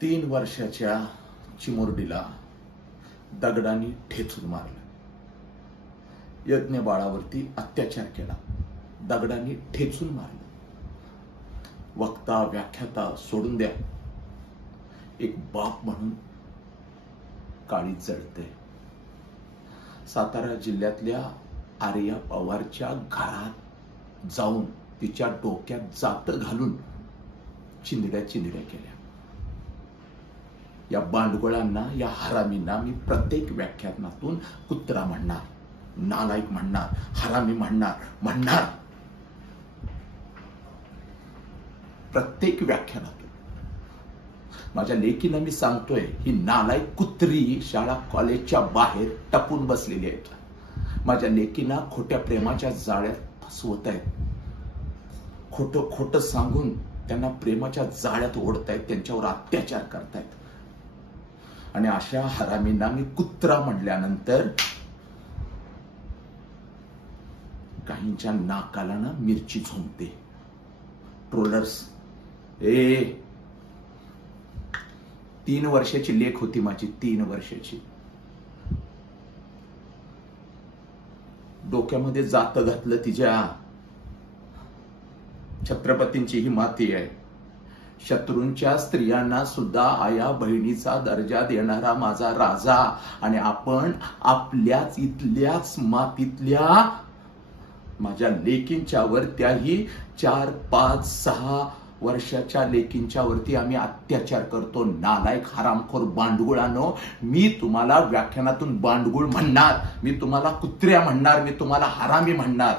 3 वर्षाच्या चिमुरडीला दगडाने ठेचून मारलं. यज्ञ बाळावरती अत्याचार केला, दगडाने ठेचून मारलं. वक्ता व्याख्याता सोडून द्या, एक बाप म्हणून काळीज जळते. सातारा जिल्ह्यातल्या आर्या पवारच्या घरात जाऊन तिच्या डोक्यात जात घालून चिंधड्या केल्या. या बांडगुळांना, या हरामींना मी प्रत्येक व्याख्यानातून कुत्रा म्हणणार, नालायक म्हणणार, हरामी म्हणणार प्रत्येक व्याख्यानातून. माझ्या लेकीला मी सांगतोय, ही नालायक कुत्री शाळा कॉलेजच्या बाहेर टपून बसलेली आहेत. माझ्या लेकीना खोट्या प्रेमाच्या जाळ्यात फसवत आहेत, खोटं सांगून त्यांना प्रेमाच्या जाळ्यात ओढतायत, त्यांच्यावर अत्याचार करतायत. आणि अशा हरामींना मी कुत्रा म्हणल्यानंतर काहींच्या नाकाला ना मिरची झोंबते. ट्रोलर्स, 3 वर्षाची लेक होती माझी, 3 वर्षाची. डोक्यामध्ये जात घातलं तिच्या. छत्रपतींची ही माती आहे. शत्रूंच्या स्त्रियांना सुद्धा आया बहिणीचा दर्जा देणारा माझा राजा. आणि आपण आपल्याच इथल्याच मातीतल्या माझ्या लेकींच्या वर, त्याही 4, 5, 6 वर्षाच्या लेकींच्या वरती आम्ही अत्याचार करतो. नालायक हरामखोर बांडगुळांनो, मी तुम्हाला व्याख्यानातून बांडगुळ म्हणणार, मी तुम्हाला कुत्र्या म्हणणार, मी तुम्हाला हरामी म्हणणार.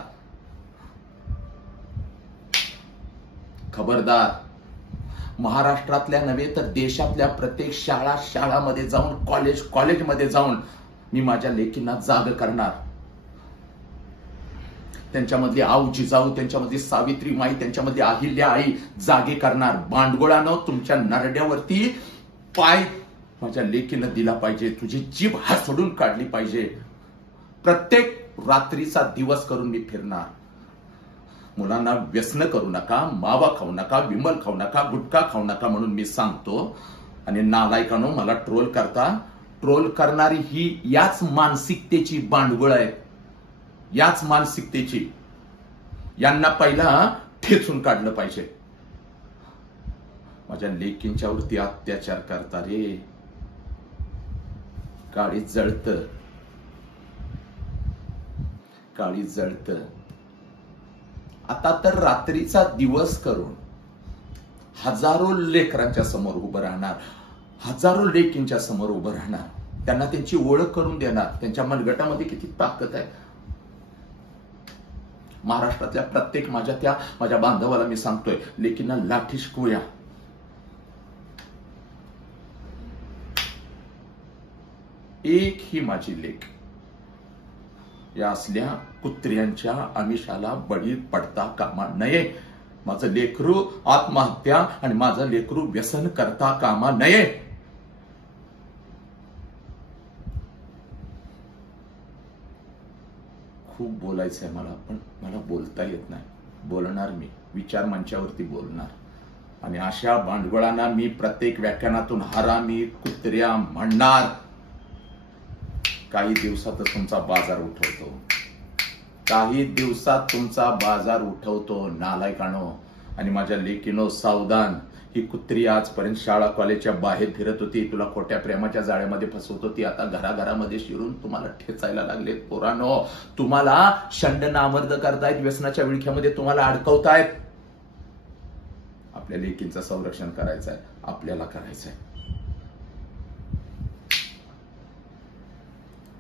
खबरदार. महाराष्ट्रातल्या नव्हे तर देशातल्या प्रत्येक शाळामध्ये जाऊन, कॉलेजमध्ये जाऊन मी माझ्या लेकींना जाग करणार. त्यांच्यामधली आऊ जिजाऊ, त्यांच्यामधली सावित्रीमाई, त्यांच्यामधली अहिल्याआई जागे करणार. बांडगुळानं तुमच्या नरड्यावरती पाय माझ्या लेकीनं दिला पाहिजे. तुझी जीभ हात सोडून काढली पाहिजे. प्रत्येक रात्रीचा दिवस करून मी फिरणार. मुलांना व्यसन करू नका, मावा खाऊ नका, विमल खाऊ नका, गुटखा खाऊ नका म्हणून मी सांगतो. आणि नालायकानो, मला ट्रोल करणारी ही याच मानसिकतेची बांडगुळ आहे, याच मानसिकतेची. यांना पहिला ठेचून काढलं पाहिजे. माझ्या लेकींच्या वरती अत्याचार करता रे, काळीज जळत. आता तर रात्रीचा दिवस करून हजारो लेकरांच्या समोर उभं राहणार, हजारो लेकींच्या समोर उभं राहणार. त्यांना त्यांची ओळख करून देणार. त्यांच्या मनगटामध्ये किती ताकद आहे. महाराष्ट्रातल्या प्रत्येक माझ्या बांधवाला मी सांगतोय, लेकींना लाठी शिकवूया. एक ही माझी लेक या असल्या कुत्र्यांच्या आमिषाला बळी पडता कामा नये. माझं लेकरू आत्महत्या आणि माझं लेकरू व्यसन करता कामा नये. खूप बोलायचंय मला, पण मला बोलता येत नाही. बोलणार मी, विचार मंचावरती बोलणार. आणि अशा भांडवळांना मी प्रत्येक व्याख्यानातून हरामी, कुत्र्या म्हणणार. काही दिवसातच तुमचा बाजार उठवतो, काही दिवसात तुमचा बाजार उठवतो नालायकानो. आणि माझ्या लेकीनो सावधान. ही कुत्री आजपर्यंत शाळा कॉलेजच्या बाहेर फिरत होती, तुला खोट्या प्रेमाच्या जाळ्यामध्ये फसवत होती. आता घराघरामध्ये शिरून तुम्हाला ठेचायला लागलेत. पोरांनो, तुम्हाला शंड नामर्द करतायत, व्यसनाच्या विळख्यामध्ये तुम्हाला अडकवतायत. आपल्या लेकींचं संरक्षण करायचं आहे, आपल्याला करायचंय.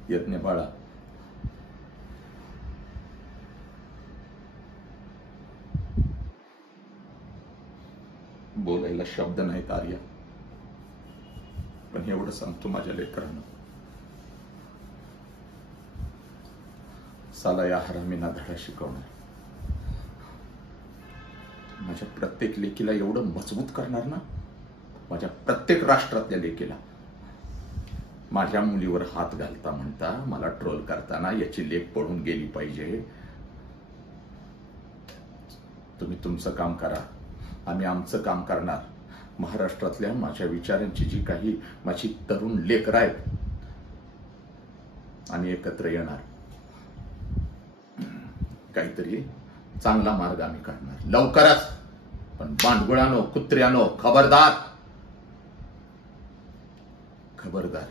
यज्ञ बाळा, बोलायला शब्द नाहीत आर्या, पण एवढं सांगतो माझ्या लेकरांना, साला या हरामींना धडा शिकवणार. माझ्या प्रत्येक लेकीला एवढं मजबूत करणार ना, माझ्या प्रत्येक राष्ट्रातल्या लेकीला. माझ्या मुलीवर हात घालता म्हणता, मला ट्रोल करताना याची लेक पडून गेली पाहिजे. तुम्ही तुमचं काम करा, आम्ही आमचं काम करणार. महाराष्ट्रातल्या माझ्या विचारांची जी काही माझी तरुण लेकरं आहेत, आम्ही एकत्र येणार, काहीतरी चांगला मार्ग आम्ही काढणार लवकरच. पण भांडगुळानो, कुत्र्यानो, खबरदार खबरदार.